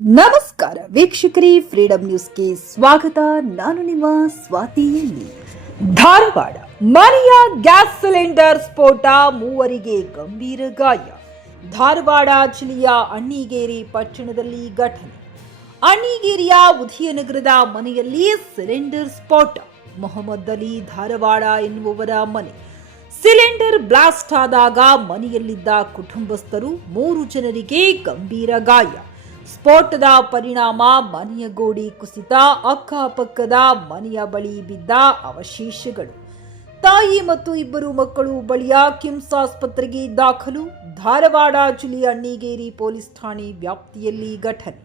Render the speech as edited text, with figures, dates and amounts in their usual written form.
ನಮಸ್ಕಾರ ವೀಕ್ಷಕರೇ, ಫ್ರೀಡಂ ನ್ಯೂಸ್ಗೆ ಸ್ವಾಗತ. ನಾನು ನಿಮ್ಮ ಸ್ವಾತಿಯಲ್ಲಿ. ಧಾರವಾಡ ಮನೆಯ ಗ್ಯಾಸ್ ಸಿಲಿಂಡರ್ ಸ್ಫೋಟ, ಮೂವರಿಗೆ ಗಂಭೀರ ಗಾಯ. ಧಾರವಾಡ ಜಿಲ್ಲೆಯ ಅಣ್ಣಿಗೇರಿ ಪಟ್ಟಣದಲ್ಲಿ ಘಟನೆ. ಅಣ್ಣಿಗೇರಿಯ ಉದಯನಗರದ ಮನೆಯಲ್ಲಿ ಸಿಲಿಂಡರ್ ಸ್ಫೋಟ. ಮೊಹಮ್ಮದ್ ಅಲಿ ಧಾರವಾಡ ಎನ್ನುವವರ ಮನೆ. ಸಿಲಿಂಡರ್ ಬ್ಲಾಸ್ಟ್ ಆದಾಗ ಮನೆಯಲ್ಲಿದ್ದ ಕುಟುಂಬಸ್ಥರು 3 ಜನರಿಗೆ ಗಂಭೀರ ಗಾಯ. ಸ್ಫೋಟದ ಪರಿಣಾಮ ಮನೆಯ ಗೋಡೆ ಕುಸಿತ, ಅಕ್ಕಪಕ್ಕದ ಮನೆಯ ಬಳಿ ಬಿದ್ದ ಅವಶೇಷಗಳು. ತಾಯಿ ಮತ್ತು 2 ಮಕ್ಕಳು ಬಳಿಯ ಕಿಮ್ಸ್ ಆಸ್ಪತ್ರೆಗೆ ದಾಖಲು. ಧಾರವಾಡ ಜಿಲ್ಲೆಯ ಅಣ್ಣಿಗೇರಿ ಪೊಲೀಸ್ ಠಾಣೆ ವ್ಯಾಪ್ತಿಯಲ್ಲಿ ಘಟನೆ.